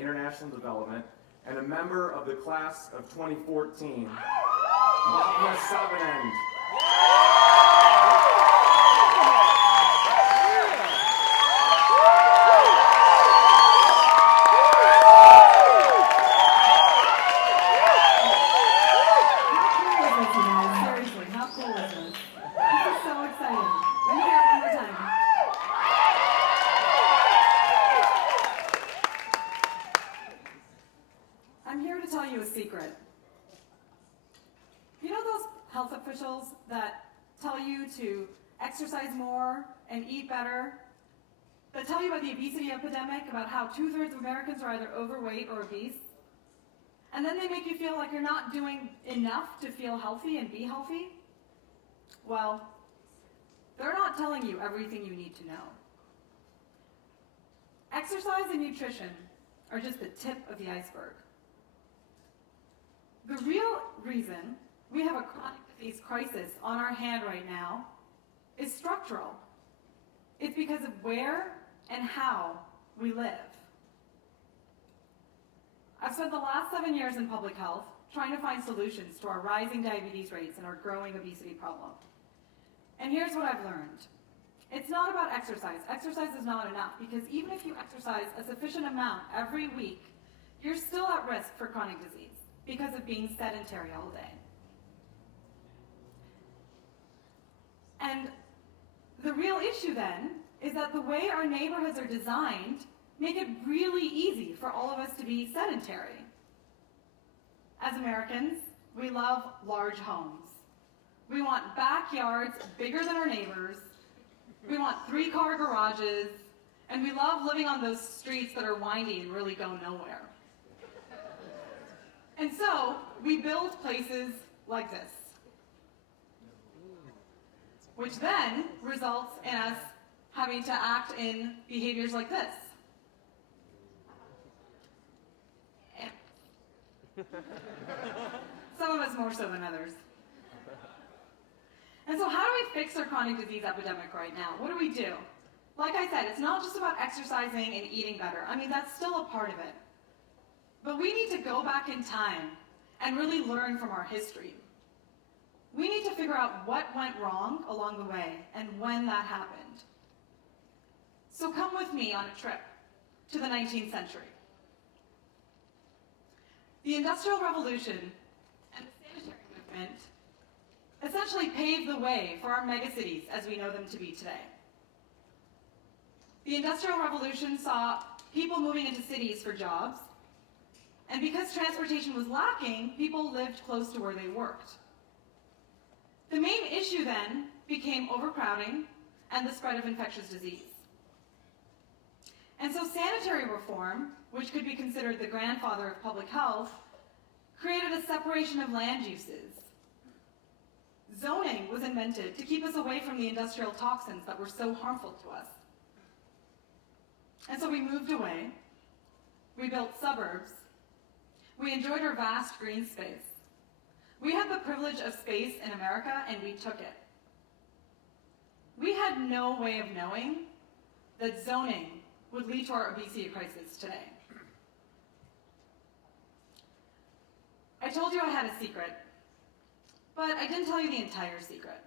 International Development and a member of the class of 2014, Bhavna Sivanand. Secret. You know those health officials that tell you to exercise more and eat better? That tell you about the obesity epidemic, about how 2/3 of Americans are either overweight or obese? And then they make you feel like you're not doing enough to feel healthy and be healthy? Well, they're not telling you everything you need to know. Exercise and nutrition are just the tip of the iceberg. The real reason we have a chronic disease crisis on our hand right now is structural. It's because of where and how we live. I've spent the last 7 years in public health trying to find solutions to our rising diabetes rates and our growing obesity problem. And here's what I've learned. It's not about exercise. Exercise is not enough, because even if you exercise a sufficient amount every week, you're still at risk for chronic disease because of being sedentary all day. And the real issue then is that the way our neighborhoods are designed make it really easy for all of us to be sedentary. As Americans, we love large homes. We want backyards bigger than our neighbors. We want 3-car garages, and we love living on those streets that are windy and really go nowhere. And so, we build places like this, which then results in us having to act in behaviors like this. Some of us more so than others. And so how do we fix our chronic disease epidemic right now? What do? Like I said, it's not just about exercising and eating better. I mean, that's still a part of it. But we need to go back in time and really learn from our history. We need to figure out what went wrong along the way and when that happened. So come with me on a trip to the 19th century. The Industrial Revolution and the sanitary movement essentially paved the way for our megacities as we know them to be today. The Industrial Revolution saw people moving into cities for jobs, and because transportation was lacking, people lived close to where they worked. The main issue then became overcrowding and the spread of infectious disease. And so sanitary reform, which could be considered the grandfather of public health, created a separation of land uses. Zoning was invented to keep us away from the industrial toxins that were so harmful to us. And so we moved away, we built suburbs, we enjoyed our vast green space. We had the privilege of space in America, and we took it. We had no way of knowing that zoning would lead to our obesity crisis today. I told you I had a secret, but I didn't tell you the entire secret.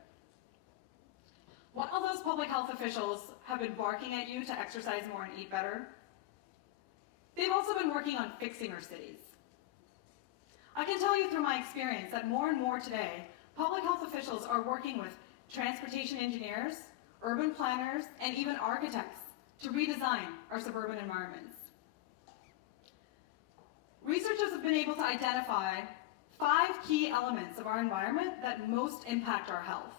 While those public health officials have been barking at you to exercise more and eat better, they've also been working on fixing our cities. I can tell you through my experience that more and more today, public health officials are working with transportation engineers, urban planners, and even architects to redesign our suburban environments. Researchers have been able to identify 5 key elements of our environment that most impact our health.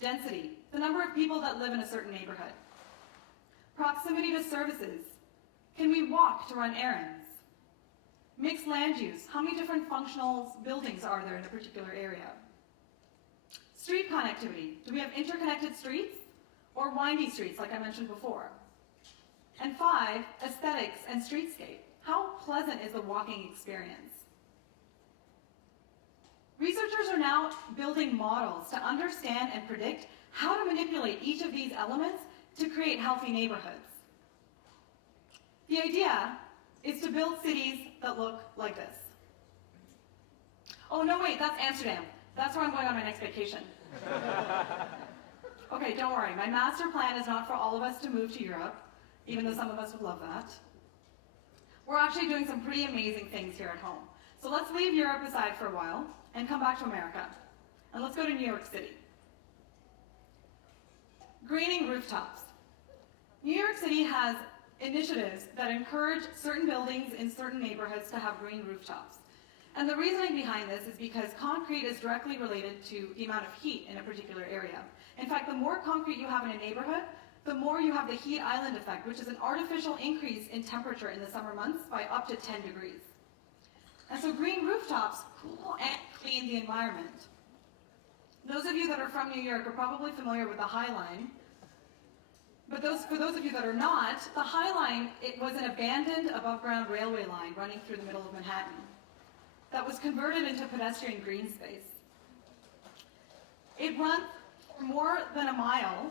Density, the number of people that live in a certain neighborhood. Proximity to services. Can we walk to run errands? Mixed land use. How many different functional buildings are there in a particular area? Street connectivity. Do we have interconnected streets or windy streets like I mentioned before? And 5, aesthetics and streetscape. How pleasant is the walking experience? Researchers are now building models to understand and predict how to manipulate each of these elements to create healthy neighborhoods. The idea is to build cities that look like this. Oh, no, wait, that's Amsterdam. That's where I'm going on my next vacation. Okay, don't worry. My master plan is not for all of us to move to Europe, even though some of us would love that. We're actually doing some pretty amazing things here at home. So let's leave Europe aside for a while and come back to America. And let's go to New York City. Greening rooftops. New York City has initiatives that encourage certain buildings in certain neighborhoods to have green rooftops. And the reasoning behind this is because concrete is directly related to the amount of heat in a particular area. In fact, the more concrete you have in a neighborhood, the more you have the heat island effect, which is an artificial increase in temperature in the summer months by up to 10 degrees. And so green rooftops cool and clean the environment. Those of you that are from New York are probably familiar with the High Line. But for those of you that are not, the High Line, it was an abandoned above-ground railway line running through the middle of Manhattan that was converted into pedestrian green space. It runs for more than a mile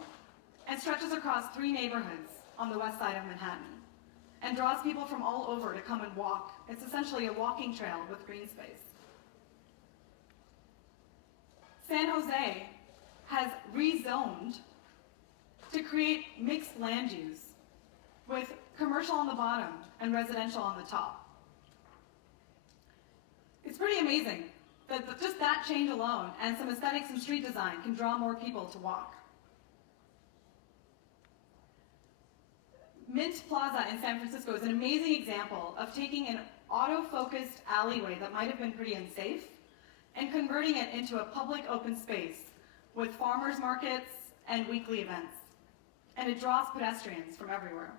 and stretches across 3 neighborhoods on the west side of Manhattan and draws people from all over to come and walk. It's essentially a walking trail with green space. San Jose has rezoned to create mixed land use with commercial on the bottom and residential on the top. It's pretty amazing that just that change alone and some aesthetics and street design can draw more people to walk. Mint Plaza in San Francisco is an amazing example of taking an auto-focused alleyway that might have been pretty unsafe and converting it into a public open space with farmers markets and weekly events. And it draws pedestrians from everywhere.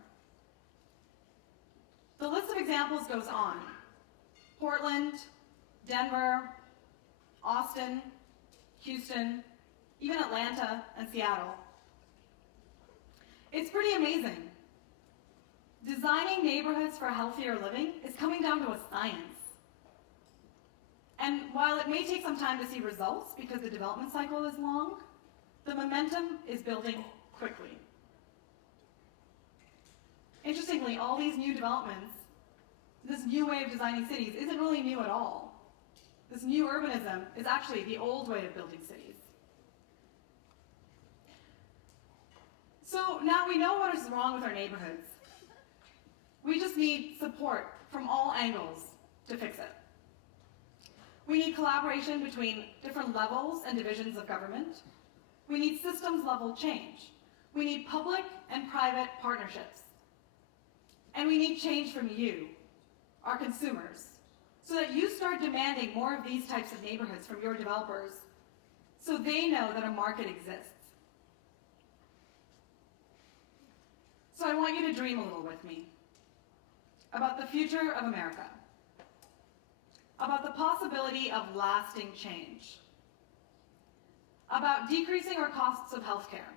The list of examples goes on. Portland, Denver, Austin, Houston, even Atlanta and Seattle. It's pretty amazing. Designing neighborhoods for healthier living is coming down to a science. And while it may take some time to see results because the development cycle is long, the momentum is building quickly. Interestingly, all these new developments, this new way of designing cities isn't really new at all. This new urbanism is actually the old way of building cities. So now we know what is wrong with our neighborhoods. We just need support from all angles to fix it. We need collaboration between different levels and divisions of government. We need systems level change. We need public and private partnerships. And we need change from you, our consumers, so that you start demanding more of these types of neighborhoods from your developers so they know that a market exists. So I want you to dream a little with me about the future of America, about the possibility of lasting change, about decreasing our costs of healthcare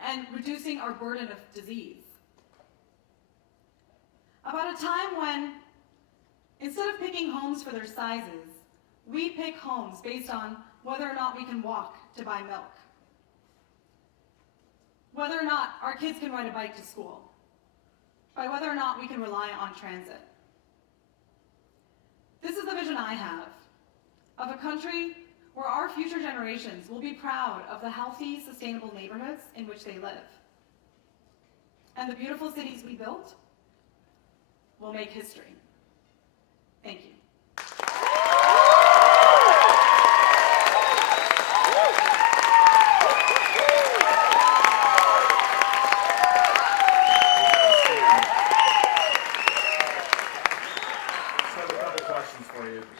and reducing our burden of disease, about a time when, instead of picking homes for their sizes, we pick homes based on whether or not we can walk to buy milk, whether or not our kids can ride a bike to school, by whether or not we can rely on transit. This is the vision I have of a country where our future generations will be proud of the healthy, sustainable neighborhoods in which they live. And the beautiful cities we built will make history. Thank you.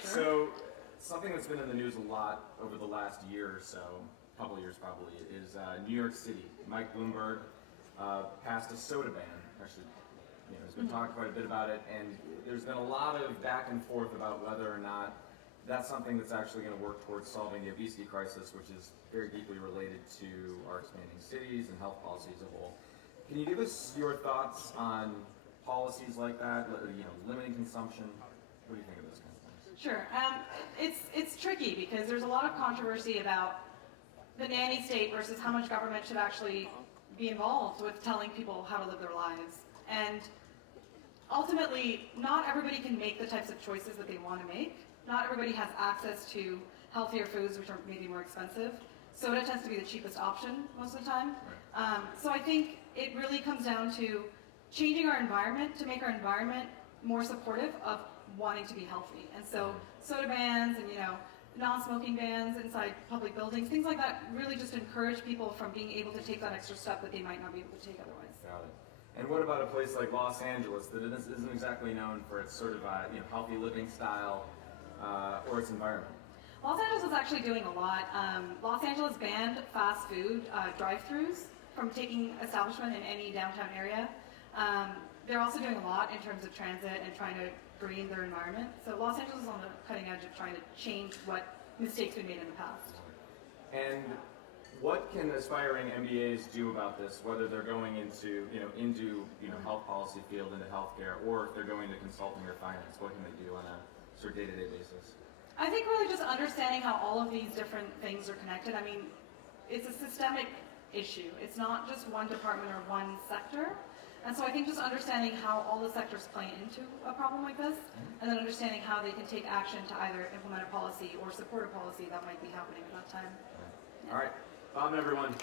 So, something that's been in the news a lot over the last year or so, a couple of years probably, is New York City. Mike Bloomberg passed a soda ban. Actually, there's been talked quite a bit about it, and there's been a lot of back and forth about whether or not that's something that's actually going to work towards solving the obesity crisis, which is very deeply related to our expanding cities and health policy as a whole. Can you give us your thoughts on policies like that, limiting consumption? What do you think of those kinds of things? Sure. It's tricky because there's a lot of controversy about the nanny state versus how much government should actually be involved with telling people how to live their lives. And ultimately, not everybody can make the types of choices that they want to make. Not everybody has access to healthier foods, which are maybe more expensive. Soda tends to be the cheapest option most of the time. So I think it really comes down to changing our environment to make our environment more supportive of wanting to be healthy. And so soda bans and, non-smoking bans inside public buildings, things like that really just encourage people from being able to take that extra step that they might not be able to take otherwise. Got it. And what about a place like Los Angeles that isn't exactly known for its sort of healthy living style or its environment? Los Angeles is actually doing a lot. Los Angeles banned fast food drive-throus from taking establishment in any downtown area. They're also doing a lot in terms of transit and trying to green their environment. So Los Angeles is on the cutting edge of trying to change what mistakes we made in the past. And what can aspiring MBAs do about this, whether they're going into health policy field, into healthcare, or if they're going to consulting or finance? What can they do on a sort of day-to-day basis? I think really just understanding how all of these different things are connected. I mean, it's a systemic issue. It's not just one department or one sector. And so I think just understanding how all the sectors play into a problem like this, and then understanding how they can take action to either implement a policy or support a policy that might be happening at that time. All right. Everyone.